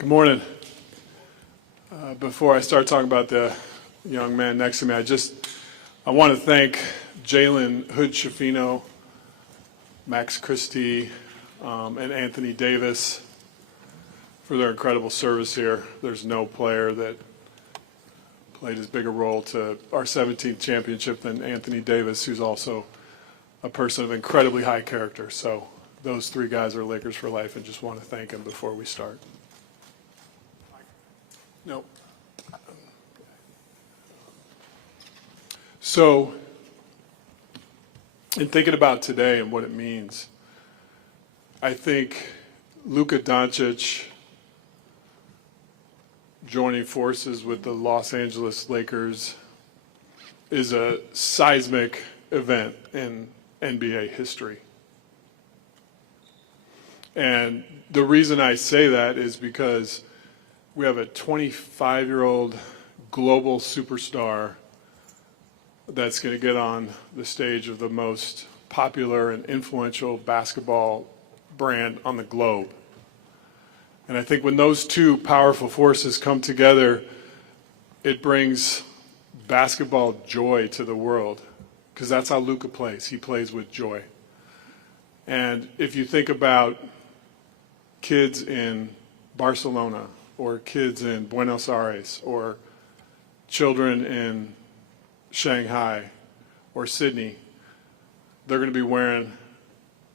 Good morning. Before I start talking about the young man next to me, I want to thank Jalen Hood-Schifino, Max Christie, and Anthony Davis for their incredible service here. There's no player that played as big a role to our 17th championship than Anthony Davis, who's also a person of incredibly high character. So those three guys are Lakers for life, and just want to thank them before we start. No. So, in thinking about today and what it means, I think Luka Doncic joining forces with the Los Angeles Lakers is a seismic event in NBA history. And the reason I say that is because we have a 25-year-old global superstar that's going to get on the stage of the most popular and influential basketball brand on the globe. And I think when those two powerful forces come together, it brings basketball joy to the world, because that's how Luka plays. He plays with joy. And if you think about kids in Barcelona, or kids in Buenos Aires, or children in Shanghai or Sydney, they're going to be wearing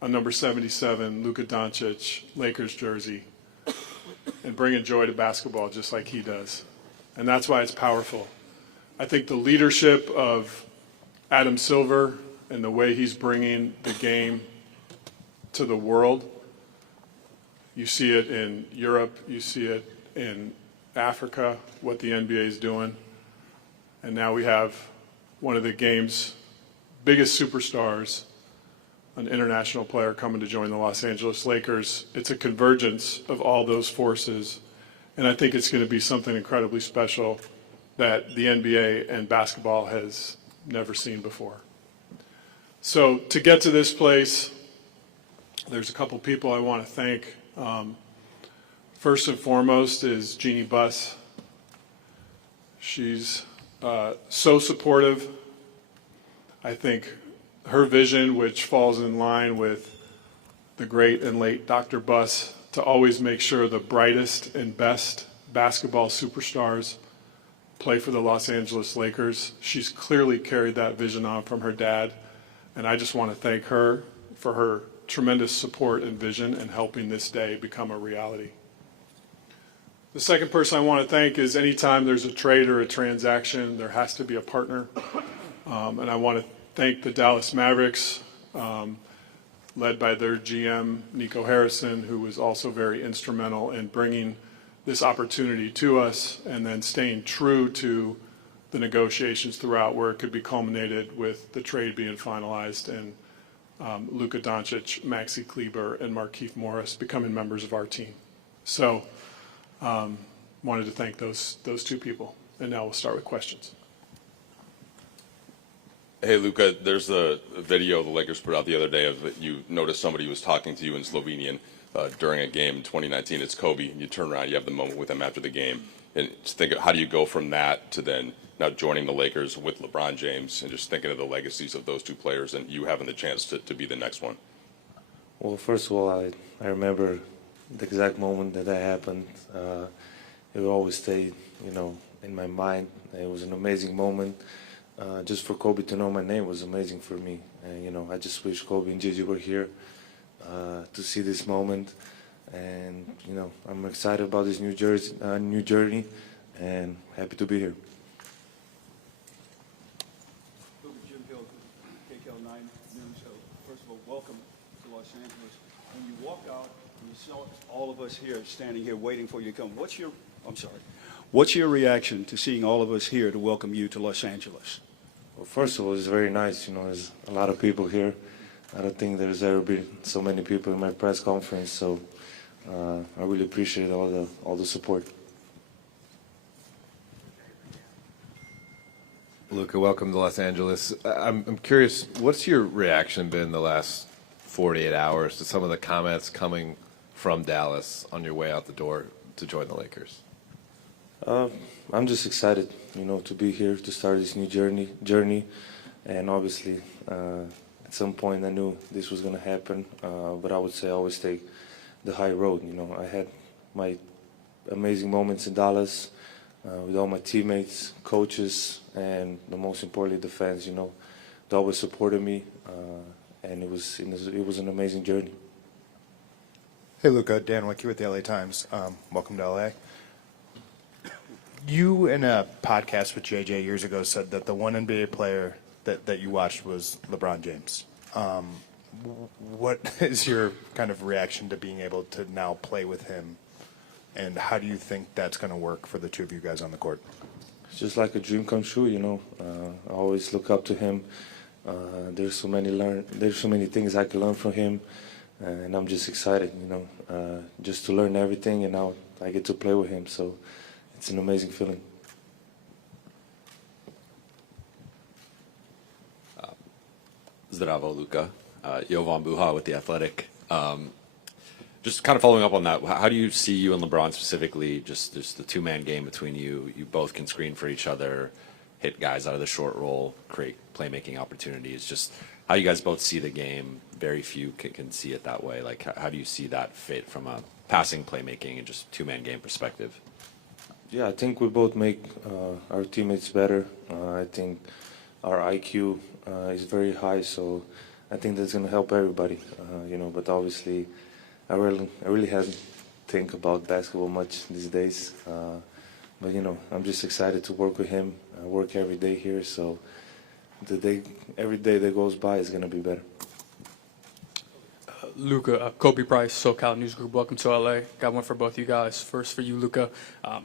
a number 77 Luka Doncic Lakers jersey and bringing joy to basketball just like he does. And that's why it's powerful. I think the leadership of Adam Silver and the way he's bringing the game to the world, you see it in Europe, you see it in Africa, what the NBA is doing. And now we have one of the game's biggest superstars, an international player, coming to join the Los Angeles Lakers. It's a convergence of all those forces, and I think it's going to be something incredibly special that the NBA and basketball has never seen before. So to get to this place, there's a couple people I want to thank. First and foremost is Jeannie Buss. She's so supportive. I think her vision, which falls in line with the great and late Dr. Buss, to always make sure the brightest and best basketball superstars play for the Los Angeles Lakers. She's clearly carried that vision on from her dad, and I just want to thank her for her tremendous support and vision and helping this day become a reality. The second person I want to thank is anytime there's a trade or a transaction, there has to be a partner. And I want to thank the Dallas Mavericks, led by their GM, Nico Harrison, who was also very instrumental in bringing this opportunity to us and then staying true to the negotiations throughout, where it could be culminated with the trade being finalized and Luka Doncic, Maxi Kleber, and Markieff Morris becoming members of our team. So wanted to thank those two people. And now we'll start with questions. Hey, Luka, there's a video the Lakers put out the other day of that you noticed somebody was talking to you in Slovenian during a game in 2019. It's Kobe. You turn around, you have the moment with him after the game. And just think of how do you go from that to then now joining the Lakers with LeBron James, and just thinking of the legacies of those two players and you having the chance to be the next one. Well, first of all, I remember the exact moment that happened. It will always stay, in my mind. It was an amazing moment. Just for Kobe to know my name was amazing for me. And, I just wish Kobe and Gigi were here to see this moment. And, I'm excited about this new journey, and happy to be here. Jim Hill, KCAL 9 News. First of all, welcome to Los Angeles. When you walk out and you saw all of us here standing here waiting for you to come, what's your reaction to seeing all of us here to welcome you to Los Angeles? Well, first of all, it's very nice. There's a lot of people here. I don't think there's ever been so many people in my press conference, so I really appreciate all the support. Luka, welcome to Los Angeles. I'm curious, what's your reaction been the last 48 hours to some of the comments coming from Dallas on your way out the door? to join the Lakers? I'm just excited, to be here to start this new journey, and obviously, at some point I knew this was going to happen. But I would say I always take the high road. I had my amazing moments in Dallas with all my teammates, coaches, and the most importantly, the fans. They always supported me, and it was an amazing journey. Hey, Luka, Dan Wicke with the LA Times. Welcome to LA. You, in a podcast with JJ years ago, said that the one NBA player that you watched was LeBron James. What is your kind of reaction to being able to now play with him, and how do you think that's going to work for the two of you guys on the court? It's just like a dream come true. I always look up to him. There's so many things I can learn from him, and I'm just excited, just to learn everything, and now I get to play with him. So it's an amazing feeling. Zdravo, Luka. Jovan Buha with The Athletic. Just kind of following up on that, how do you see you and LeBron specifically, just the two-man game between you? You both can screen for each other, hit guys out of the short roll, create playmaking opportunities. Just how you guys both see the game. Very few can see it that way. Like, how do you see that fit from a passing, playmaking, and just two-man game perspective? Yeah, I think we both make our teammates better. I think our IQ is very high, so I think that's going to help everybody. But obviously, I really haven't think about basketball much these days. But I'm just excited to work with him. I work every day here, so every day that goes by is going to be better. Luka, Kobe Price, SoCal News Group. Welcome to LA. Got one for both you guys. First for you, Luka. I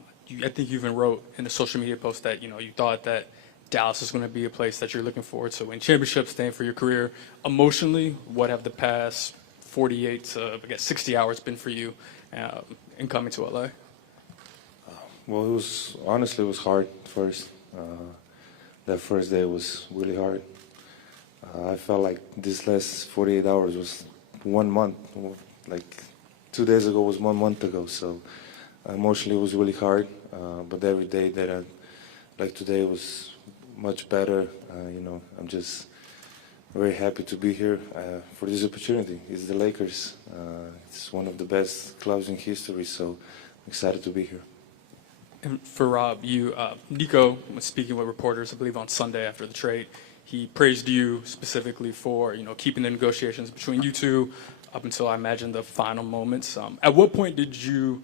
think you even wrote in a social media post that you thought that Dallas is going to be a place that you're looking forward to win championships, staying for your career. Emotionally, what have the past 48 to 60 hours been for you in coming to LA? Well, it was hard at first. That first day was really hard. I felt like this last 48 hours was 1 month. Like 2 days ago was 1 month ago. So emotionally it was really hard. But every day like today was much better. I'm just very happy to be here for this opportunity. It's the Lakers. It's one of the best clubs in history, so I'm excited to be here. And for Rob, Nico was speaking with reporters, I believe, on Sunday after the trade. He praised you specifically for, keeping the negotiations between you two up until, I imagine, the final moments. At what point did you,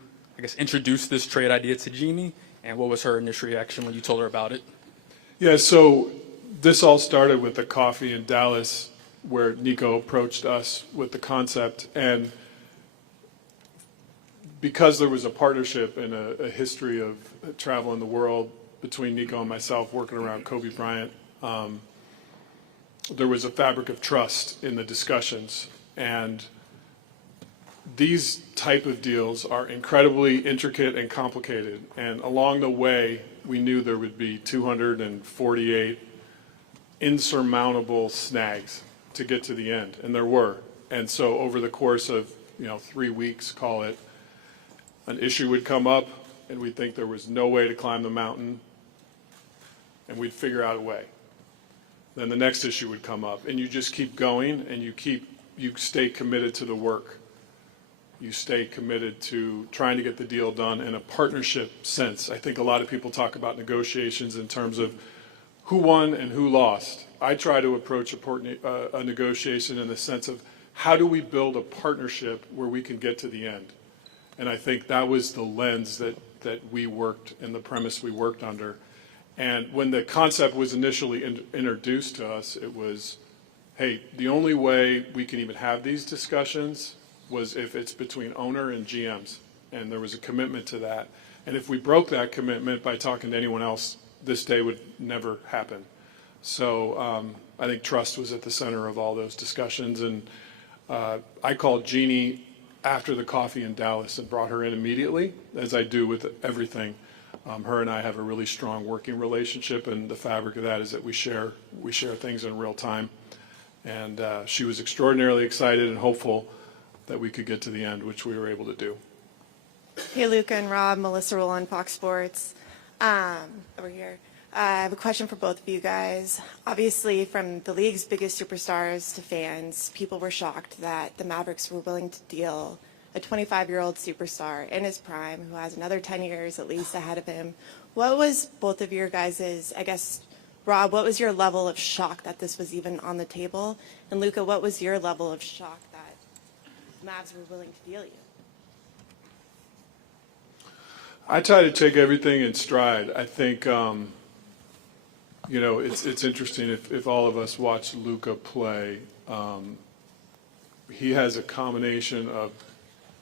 introduce this trade idea to Jeannie, and what was her initial reaction when you told her about it? Yeah, so this all started with the coffee in Dallas where Nico approached us with the concept. And because there was a partnership and a history of travel in the world between Nico and myself working around Kobe Bryant, there was a fabric of trust in the discussions. And these type of deals are incredibly intricate and complicated. And along the way, we knew there would be 248 insurmountable snags to get to the end, and there were. And so over the course of 3 weeks, call it, an issue would come up, and we'd think there was no way to climb the mountain, and we'd figure out a way. Then the next issue would come up, and you just keep going, and you stay committed to the work. You stay committed to trying to get the deal done in a partnership sense. I think a lot of people talk about negotiations in terms of who won and who lost. I try to approach a negotiation in the sense of how do we build a partnership where we can get to the end? And I think that was the lens that we worked and the premise we worked under. And when the concept was initially introduced to us, it was, hey, the only way we can even have these discussions was if it's between owner and GMs. And there was a commitment to that. And if we broke that commitment by talking to anyone else, this day would never happen. So I think trust was at the center of all those discussions. And I called Jeannie after the coffee in Dallas and brought her in immediately, as I do with everything. Her and I have a really strong working relationship, and the fabric of that is that we share things in real time. And she was extraordinarily excited and hopeful that we could get to the end, which we were able to do. Hey, Luka and Rob, Melissa Rowland, Fox Sports. Over here. I have a question for both of you guys. Obviously, from the league's biggest superstars to fans, people were shocked that the Mavericks were willing to deal a 25-year-old superstar in his prime who has another 10 years at least ahead of him. What was both of your guys's, I guess, Rob, what was your level of shock that this was even on the table? And Luka, what was your level of shock that the Mavs were willing to deal you? I try to take everything in stride. I think, you know, it's interesting if all of us watch Luka play. He has a combination of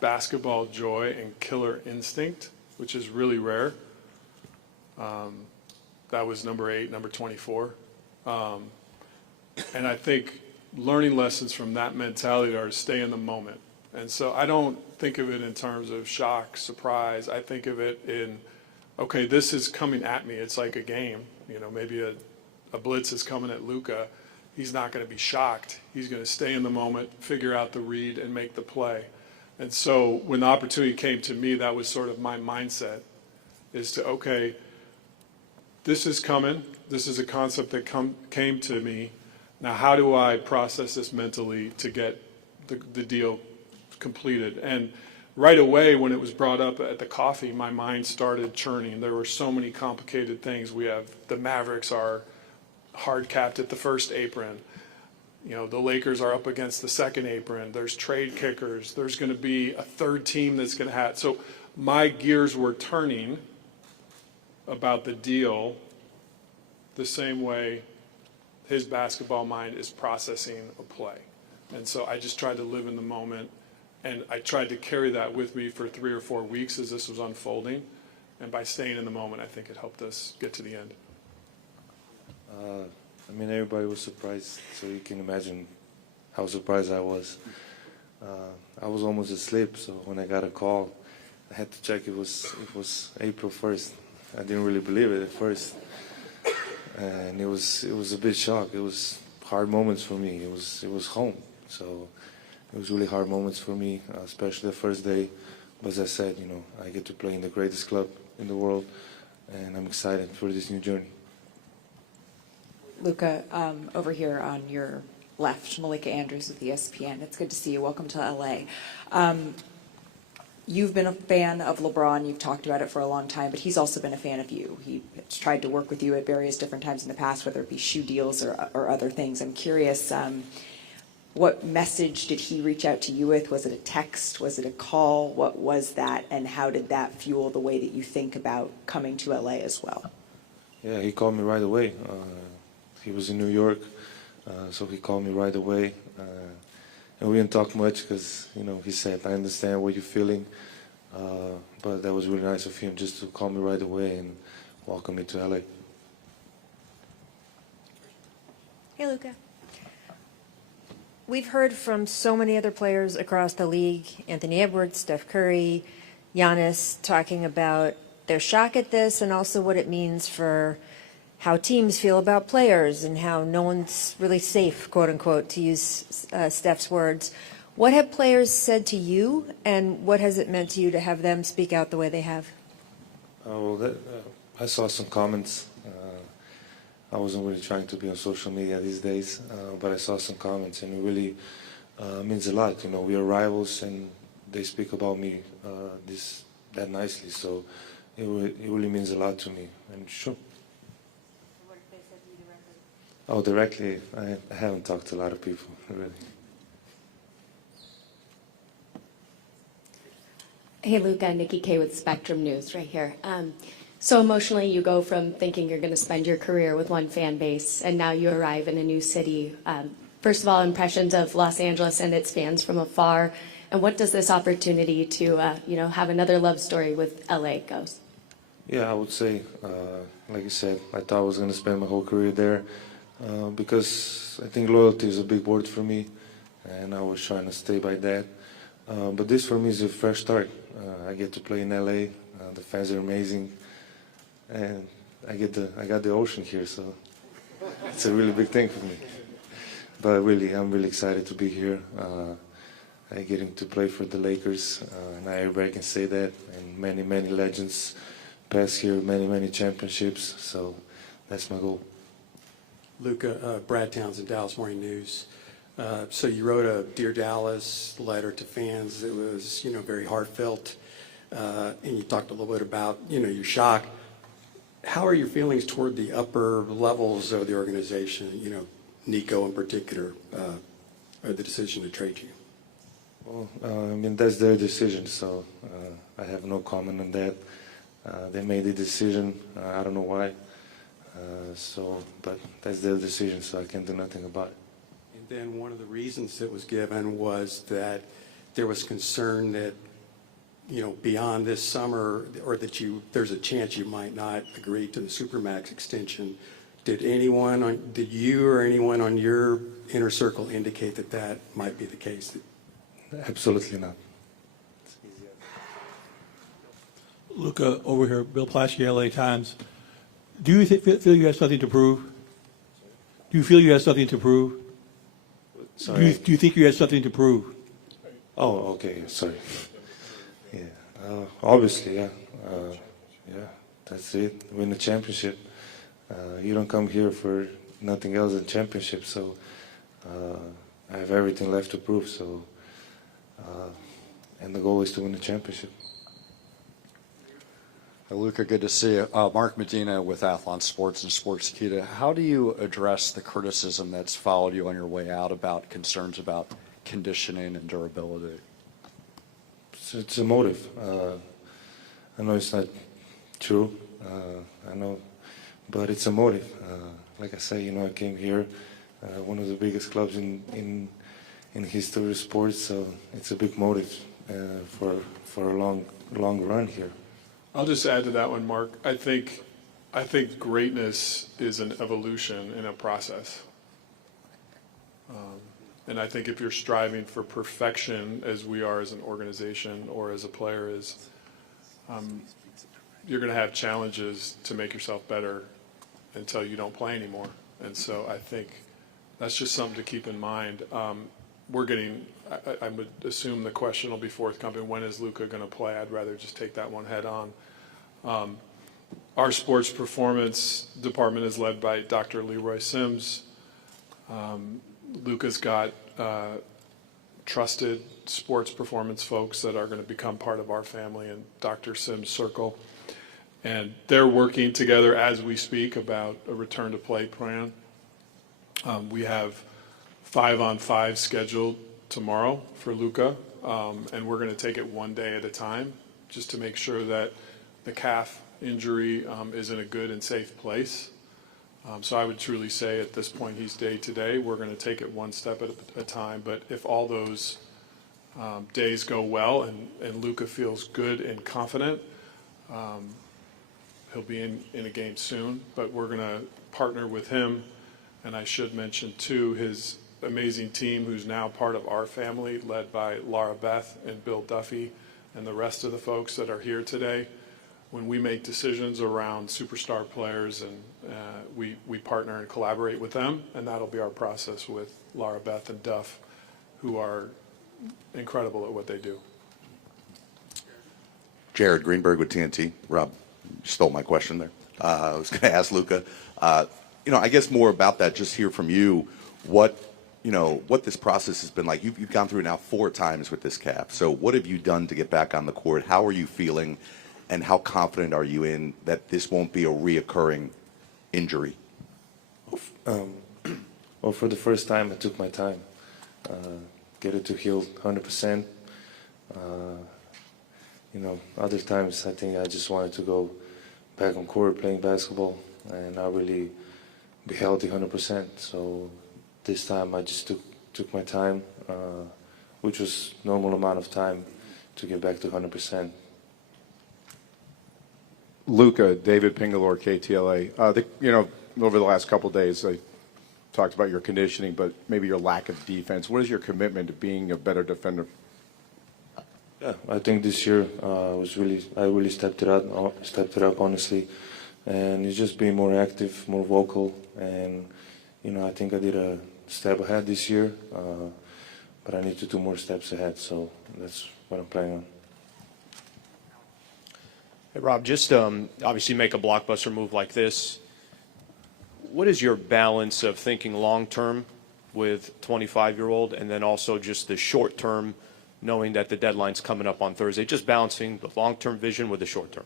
basketball joy and killer instinct, which is really rare. That was number 8, number 24. And I think learning lessons from that mentality are to stay in the moment. And so I don't think of it in terms of shock, surprise. I think of it in, okay, this is coming at me. It's like a game. You know, maybe a blitz is coming at Luka. He's not going to be shocked. He's going to stay in the moment, figure out the read, and make the play. And so when the opportunity came to me, that was sort of my mindset, is to, okay, this is coming. This is a concept that came to me. Now, how do I process this mentally to get the deal completed? And right away, when it was brought up at the coffee, my mind started churning. There were so many complicated things. We have the Mavericks are hard capped at the first apron. You know, the Lakers are up against the second apron. There's trade kickers. There's going to be a third team that's going to have. So my gears were turning about the deal the same way his basketball mind is processing a play. And so I just tried to live in the moment, and I tried to carry that with me for 3 or 4 weeks as this was unfolding. And by staying in the moment, I think it helped us get to the end. I mean, everybody was surprised, so you can imagine how surprised I was. I was almost asleep, so when I got a call, I had to check it was April 1st. I didn't really believe it at first, and it was a bit shock. It was hard moments for me. It was home, so it was really hard moments for me, especially the first day. But as I said, you know, I get to play in the greatest club in the world, and I'm excited for this new journey. Luka, over here on your left, Malika Andrews with ESPN. It's good to see you. Welcome to LA. You've been a fan of LeBron. You've talked about it for a long time, but he's also been a fan of you. He's tried to work with you at various different times in the past, whether it be shoe deals or other things. I'm curious, what message did he reach out to you with? Was it a text? Was it a call? What was that? And how did that fuel the way that you think about coming to LA as well? Yeah, he called me right away. He was in New York, so he called me right away. And we didn't talk much because, you know, he said, I understand what you're feeling. But that was really nice of him just to call me right away and welcome me to LA. Hey, Luka. We've heard from so many other players across the league, Anthony Edwards, Steph Curry, Giannis, talking about their shock at this and also what it means for how teams feel about players and how no one's really safe, quote unquote, to use Steph's words. What have players said to you, and what has it meant to you to have them speak out the way they have? I saw some comments. I wasn't really trying to be on social media these days, but I saw some comments, and it really means a lot. You know, we are rivals, and they speak about me that nicely, so it really means a lot to me. And sure. What have they said to you directly? Oh, directly, I haven't talked to a lot of people, really. Hey, Luka, Nikki Kay with Spectrum News right here. So emotionally, you go from thinking you're going to spend your career with one fan base, and now you arrive in a new city. First of all, impressions of Los Angeles and its fans from afar, and what does this opportunity to have another love story with LA goes? Yeah, I would say, like you said, I thought I was going to spend my whole career there because I think loyalty is a big word for me, and I was trying to stay by that. But this for me is a fresh start. I get to play in LA. The fans are amazing, and I got the ocean here, so it's a really big thing for me. But really, I'm really excited to be here. getting to play for the Lakers. And everybody can say that. And many legends passed here, many championships. So that's my goal. Luka, Brad Townsend, Dallas Morning News. So you wrote a Dear Dallas letter to fans. It was, very heartfelt. And you talked a little bit about, your shock. How are your feelings toward the upper levels of the organization, Nico in particular, or the decision to trade you? Well, that's their decision, so I have no comment on that. They made the decision. I don't know why. But that's their decision, so I can't do nothing about it. And then one of the reasons that was given was that there was concern that, beyond this summer, or that there's a chance you might not agree to the Supermax extension. Did you or anyone on your inner circle indicate that that might be the case? Absolutely not. Luka, over here, Bill Plaschke, LA Times. Do you feel you have something to prove? Do you feel you have something to prove? Sorry. Do you think you have something to prove? Oh, okay. Sorry. Yeah. Obviously, yeah. Yeah. That's it. Win the championship. You don't come here for nothing else than championship. So I have everything left to prove. So and the goal is to win the championship. Luka, good to see you. Mark Medina with Athlon Sports and Sportskeeda. How do you address the criticism that's followed you on your way out about concerns about conditioning and durability? It's a motive. I know it's not true. I know, but it's a motive. Like I say, I came here, one of the biggest clubs in history of sports, so it's a big motive for a long run here. I'll just add to that one, Mark. I think greatness is an evolution in a process. And I think if you're striving for perfection, as we are as an organization or as a player, you're going to have challenges to make yourself better until you don't play anymore. And so I think that's just something to keep in mind. I would assume the question will be forthcoming, when is Luka going to play? I'd rather just take that one head on. Our sports performance department is led by Dr. Leroy Sims. Luka's got trusted sports performance folks that are going to become part of our family in Dr. Sims' circle. And they're working together as we speak about a return to play plan. We have 5-on-5 scheduled tomorrow for Luka, and we're going to take it one day at a time just to make sure that the calf injury is in a good and safe place. So I would truly say at this point he's day to day. We're going to take it one step at a time. But if all those days go well and Luka feels good and confident, he'll be in a game soon. But we're going to partner with him. And I should mention, too, his amazing team who's now part of our family, led by Laura Beth and Bill Duffy and the rest of the folks that are here today. When we make decisions around superstar players, and we partner and collaborate with them, and that'll be our process with Laura Beth and Duff, who are incredible at what they do. Jared Greenberg with TNT. Rob, you stole my question there. I was going to ask Luka, I guess more about that, just hear from you, what this process has been like. You've gone through it now 4 times with this calf. So what have you done to get back on the court? How are you feeling? And how confident are you in that this won't be a reoccurring injury? Well, for the first time, I took my time. Get it to heal 100%. Other times I think I just wanted to go back on court playing basketball and not really be healthy 100%. So this time I just took my time, which was normal amount of time to get back to 100%. Luka, David Pingalore, KTLA. Over the last couple of days, I talked about your conditioning, but maybe your lack of defense. What is your commitment to being a better defender? Yeah, I think this year I really stepped it up honestly, and it's just being more active, more vocal, and I think I did a step ahead this year. but I need to do more steps ahead. So that's what I'm planning on. Hey, Rob, just obviously make a blockbuster move like this. What is your balance of thinking long-term with 25-year-old and then also just the short-term, knowing that the deadline's coming up on Thursday, just balancing the long-term vision with the short-term?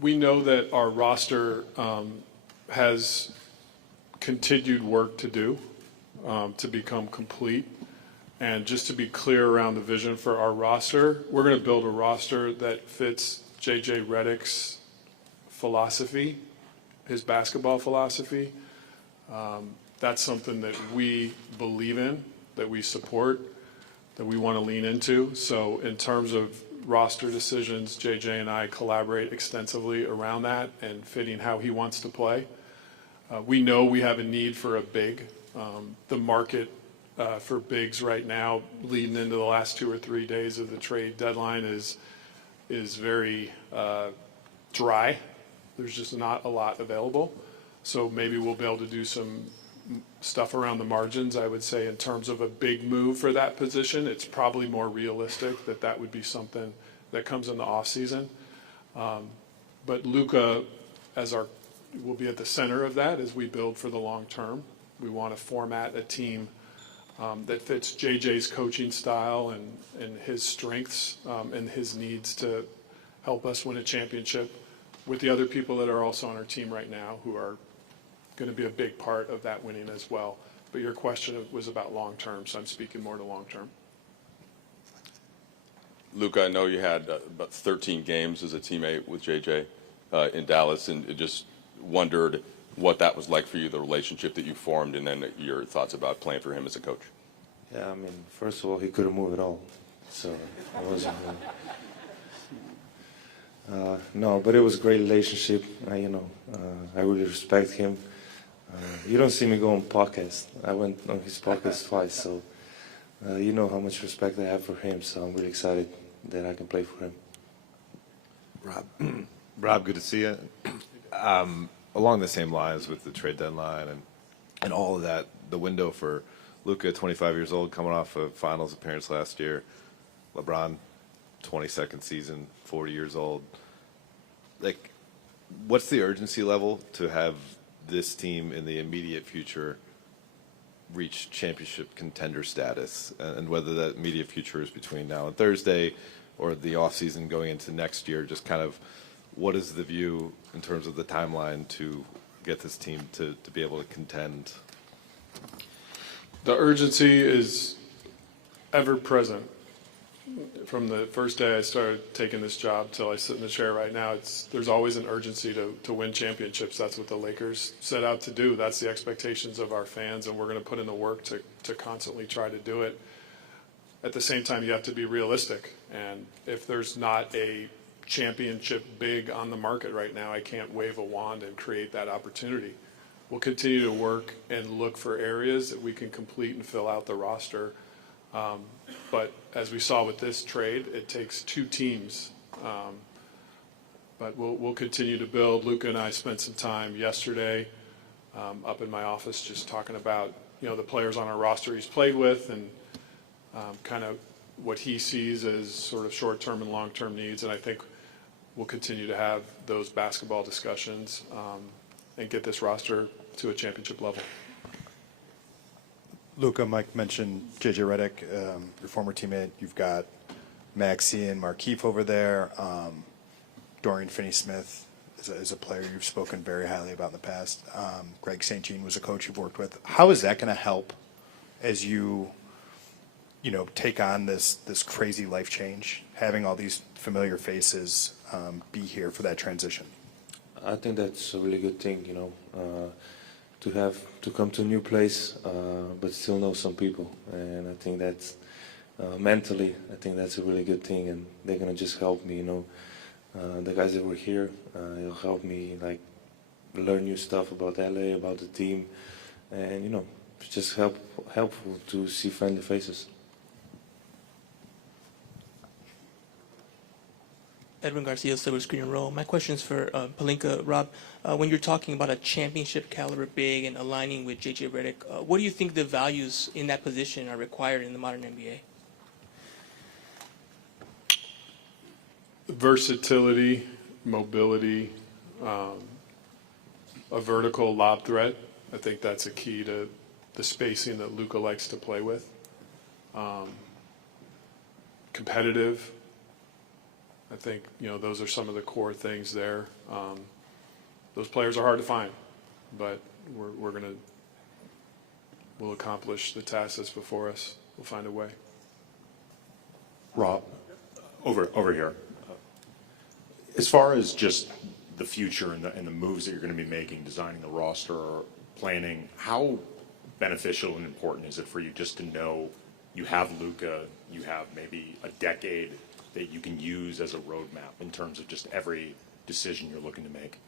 We know that our roster has continued work to do to become complete. And just to be clear around the vision for our roster, we're going to build a roster that fits J.J. Redick's philosophy, his basketball philosophy. That's something that we believe in, that we support, that we want to lean into. So in terms of roster decisions, JJ and I collaborate extensively around that and fitting how he wants to play. We know we have a need for a big. The market for bigs right now, leading into the last 2 or 3 days of the trade deadline, is very dry. There's just not a lot available. So maybe we'll be able to do some stuff around the margins. I would say in terms of a big move for that position, it's probably more realistic that that would be something that comes in the off season. But Luka will be at the center of that as we build for the long term. We want to format a team that fits JJ's coaching style and his strengths and his needs to help us win a championship with the other people that are also on our team right now who are going to be a big part of that winning as well. But your question was about long term, so I'm speaking more to long term. Luka, I know you had about 13 games as a teammate with JJ in Dallas, and just wondered what that was like for you, the relationship that you formed, and then your thoughts about playing for him as a coach. Yeah, I mean, first of all, he couldn't move at all, so I wasn't. No, but it was a great relationship. I really respect him. You don't see me go on podcast. I went on his podcast twice, so you know how much respect I have for him. So I'm really excited that I can play for him. Rob, good to see you. Along the same lines with the trade deadline and all of that, the window for Luka, 25 years old, coming off a finals appearance last year. LeBron, 22nd season, 40 years old. Like, what's the urgency level to have this team in the immediate future reach championship contender status, and whether that immediate future is between now and Thursday or the offseason going into next year? Just kind of what is the view in terms of the timeline to get this team to be able to contend? The urgency is ever present. From the first day I started taking this job till I sit in the chair right now, there's always an urgency to win championships. That's what the Lakers set out to do. That's the expectations of our fans, and we're going to put in the work to constantly try to do it. At the same time, you have to be realistic, and if there's not a championship big on the market right now, I can't wave a wand and create that opportunity. We'll continue to work and look for areas that we can complete and fill out the roster. But as we saw with this trade, it takes two teams. But we'll continue to build. Luka and I spent some time yesterday up in my office just talking about the players on our roster he's played with and kind of what he sees as sort of short-term and long-term needs. And I think we'll continue to have those basketball discussions and get this roster to a championship level. Luka, Mike mentioned J.J. Redick, your former teammate. You've got Maxey and Markieff over there. Dorian Finney-Smith is a player you've spoken very highly about in the past. Greg St. Jean was a coach you've worked with. How is that going to help as you take on this crazy life change, having all these familiar faces be here for that transition? I think that's a really good thing, to come to a new place, but still know some people. And I think that's mentally, I think that's a really good thing, and they're gonna just help me. The guys that were here, it'll help me learn new stuff about LA, about the team, and it's just helpful to see friendly faces. Edwin Garcia, Silver Screen and Roll. My question is for Pelinka. Rob, when you're talking about a championship caliber big and aligning with JJ Redick, what do you think the values in that position are required in the modern NBA? Versatility, mobility, a vertical lob threat. I think that's a key to the spacing that Luka likes to play with. Competitive. I think, those are some of the core things there. Those players are hard to find, but we'll accomplish the task that's before us. We'll find a way. Rob, over here. As far as just the future and the moves that you're going to be making, designing the roster, or planning, how beneficial and important is it for you just to know you have Luka, you have maybe a decade that you can use as a roadmap in terms of just every decision you're looking to make?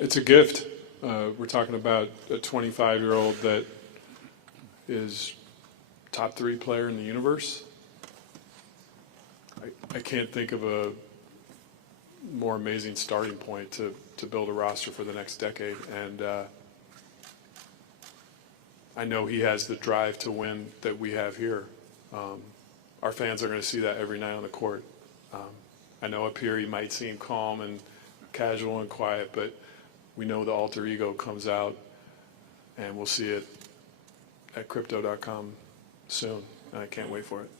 It's a gift. We're talking about a 25-year-old that is top 3 player in the universe. I can't think of a more amazing starting point to build a roster for the next decade. And I know he has the drive to win that we have here. Our fans are going to see that every night on the court. I know up here he might seem calm and casual and quiet, but we know the alter ego comes out, and we'll see it at crypto.com soon, and I can't wait for it.